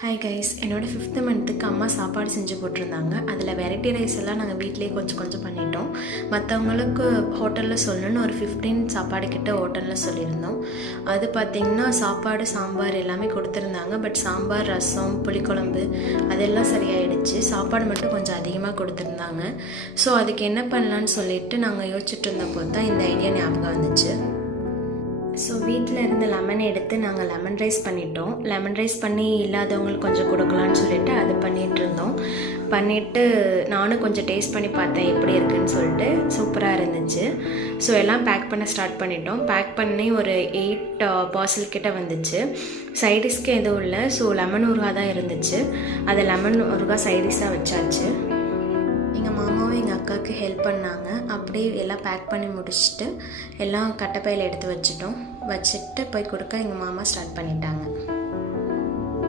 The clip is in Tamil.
ஹாய் கைஸ், என்னோடய 5th மந்த்துக்கு அம்மா சாப்பாடு செஞ்சு போட்டிருந்தாங்க. அதில் வெரைட்டி ரைஸ் எல்லாம் நாங்கள் வீட்டிலேயே கொஞ்சம் பண்ணிட்டோம். மற்றவங்களுக்கு ஹோட்டலில் சொல்லணுன்னு ஒரு 15 சாப்பாடு கிட்ட ஹோட்டலில் சொல்லியிருந்தோம். அது பார்த்திங்கன்னா சாப்பாடு, சாம்பார் எல்லாமே கொடுத்துருந்தாங்க. பட் சாம்பார், ரசம், புளிக்குழம்பு அதெல்லாம் சரியாயிடுச்சு. சாப்பாடு மட்டும் கொஞ்சம் அதிகமாக கொடுத்துருந்தாங்க. ஸோ அதுக்கு என்ன பண்ணலான்னு சொல்லிட்டு நாங்கள் யோசிச்சுட்டு இருந்தப்போ தான் இந்த ஐடியா ஞாபகம் வந்துச்சு. ஸோ வீட்டில் இருந்த லெமன் எடுத்து நாங்கள் லெமன் ரைஸ் பண்ணிட்டோம். லெமன் ரைஸ் பண்ணி இல்லாதவங்களுக்கு கொஞ்சம் கொடுக்கலான்னு சொல்லிட்டு அது பண்ணிவிட்டு நானும் கொஞ்சம் டேஸ்ட் பண்ணி பார்த்தேன் எப்படி இருக்குன்னு சொல்லிட்டு. சூப்பராக இருந்துச்சு. ஸோ எல்லாம் பேக் பண்ண ஸ்டார்ட் பண்ணிட்டோம். பேக் பண்ணி ஒரு 8 பார்சல் கிட்ட வந்துச்சு. சைடிஷ்க்கு எதுவும் இல்லை. ஸோ லெமன் ஊறுகாய் தான் இருந்துச்சு. அதை லெமன் ஊறுகாய் சைடிஷாக வச்சாச்சு. எங்கள் மாமாவும் எங்கள் அக்காவுக்கு ஹெல்ப் பண்ணாங்க. அப்படியே எல்லாம் பேக் பண்ணி முடிச்சுட்டு எல்லாம் கட்டைப்பையில் எடுத்து வச்சுட்டு போய் கொடுக்க எங்கள் மாமா ஸ்டார்ட் பண்ணிட்டாங்க.